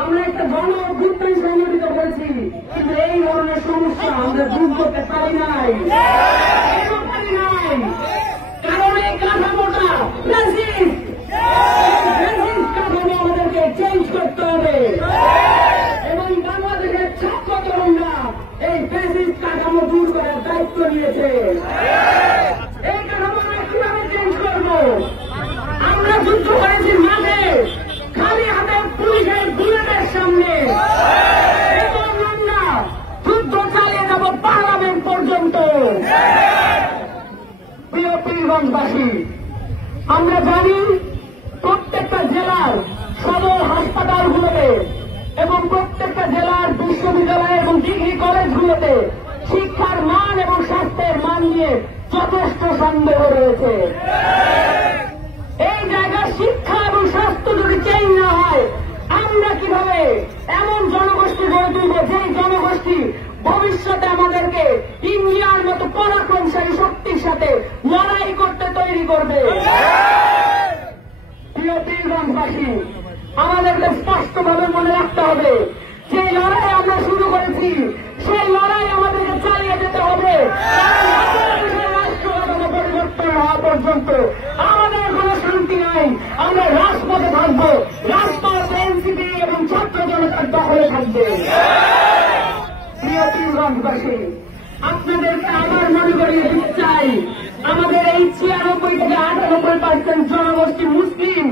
আমরা একটা গণ অভ্যুত্থান সংগঠিত করেছি, কিন্তু এই ধরনের সমস্যা আমরা দূর করতে পারি নাই। কারণ এই কাঠামোটা কাঠামো আমাদেরকে চেঞ্জ করতে হবে এবং বাংলাদেশের ছাত্র তরুণরা এই ফ্যাসিস্ট কাঠামো দূর করার দায়িত্ব নিয়েছে। এই কাঠামো আমরা কিভাবে চেঞ্জ করবো? আমরা যুদ্ধ করেছি মাঠে, খালি হাতে পুলিশের বুলেটের সামনে, এবং আমরা যুদ্ধ চালিয়ে যাব পার্লামেন্ট পর্যন্ত। প্রিয় পীরগঞ্জবাসী, আমরা জানি প্রত্যেকটা জেলার সদর হাসপাতালগুলোতে এবং প্রত্যেকটা জেলার বিশ্ববিদ্যালয় এবং ডিগ্রি কলেজগুলোতে শিক্ষার মান এবং স্বাস্থ্যের মান নিয়ে যথেষ্ট সন্দেহ রয়েছে। এই জায়গায় শিক্ষা এবং স্বাস্থ্য যদি চেঞ্জ না হয়, আমরা কিভাবে এমন জনগোষ্ঠী গড়ে তুলব যেই জনগোষ্ঠী ভবিষ্যতে আমাদেরকে ইন্ডিয়ার মতো পরাক্রমশালী শক্তির সাথে লড়াই করতে তৈরি করবে। প্রিয় পীরগঞ্জবাসী, আমাদেরকে স্পষ্টভাবে মনে রাখতে হবে যে লড়াই আমরা শুরু করেছি, সেই লড়াই আমাদেরকে চালিয়ে যেতে হবে। রাষ্ট্র পরিবর্তন হওয়া পর্যন্ত আমাদের কোন শান্তি নাই। আমরা রাজপথে থাকবো, রাজপথ এনসিপি এবং ছাত্র জনতার দখলে থাকবে। প্রিয় পীরগঞ্জবাসী, আপনাদেরকে আবার মনে করিয়ে দিতে চাই, আমাদের এই 96 থেকে 98% জনগোষ্ঠী মুসলিম।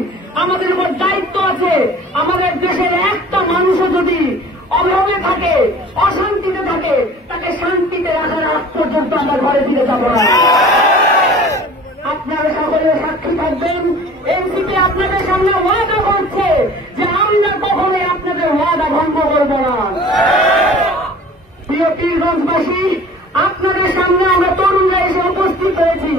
আমাদের উপর দায়িত্ব আছে। আমাদের দেশের একটা মানুষও যদি অভাবে থাকে, অশান্তিতে থাকে, তাকে শান্তিতে রাখার আগ পর্যন্ত আমরা ঘরে ফিরে যাব না। আপনারা সকলে সাক্ষী থাকবেন। এনসিপি আপনাদের সামনে ওয়াদা করছে যে আমরা কখনোই আপনাদের ওয়াদা ভঙ্গ করব না। প্রিয় পীরগঞ্জবাসী, আপনাদের সামনে আমরা তরুণরা এসে উপস্থিত হয়েছি।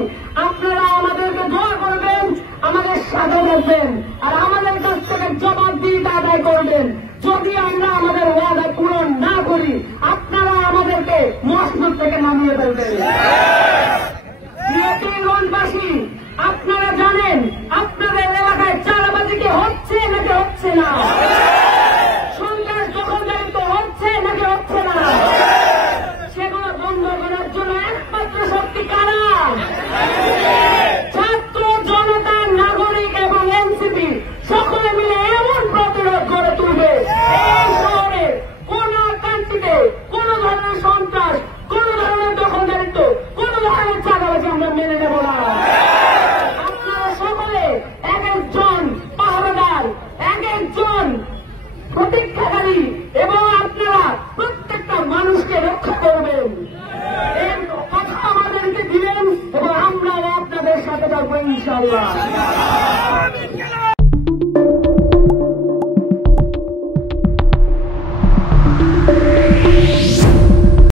আপনারা আমাদেরকে দোয়া করবেন, আমাদের সাথে থাকবেন, আর আমাদের কাছ থেকে জবাবদিহিতা আদায় করবেন। যদি আমরা আমাদের ওয়াদা পূরণ না করি, আপনারা আমাদেরকে মসনদ থেকে নামিয়ে ফেলবেন। প্রিয় পীরগঞ্জবাসী, আপনারা জানেন আপনাদের এলাকায় চাঁদাবাজি কি হচ্ছে নাকি হচ্ছে না? সন্ত্রাস দখলদারিত্ব হচ্ছে নাকি হচ্ছে না? সেগুলো বন্ধ করার জন্য একমাত্র শক্তি কারা? ছাত্র জনতা, নাগরিক এবং এনসিপি সকলে মিলে এমন প্রতিরোধ গড়ে তুলবে এই শহরে কোন কান্ট্রিতে কোন ধরনের সন্ত্রাস, কোন ধরনের দখলদারিত্ব, কোন ধরনের চাঁদাবাজি আমরা মেনে নেব না। আপনারা সকলে এক একজন পাহারাদার, এক একজন প্রতীক্ষাকারী, এবং আপনারা প্রত্যেকটা মানুষকে রক্ষা করবেন। এর কথা আমাদেরকে দিলেন এবং আমরাও আপনাদের সাথে থাকবো ইনশাআল্লাহ।